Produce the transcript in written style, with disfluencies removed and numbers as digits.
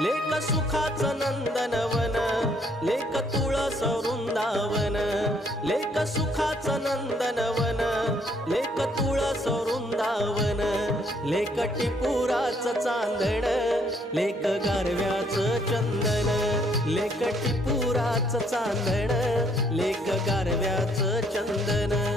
लेक सुखाचं नंदनवन, लेक तुळस वृंदावन, लेक सुखाचं नंदनवन, लेक तुळस वृंदावन, लेक टिपुराचं चांदण, लेक गारव्याचं चंदन, लेक टिपुराचं चांदण, लेक गारव्याचं चंदन.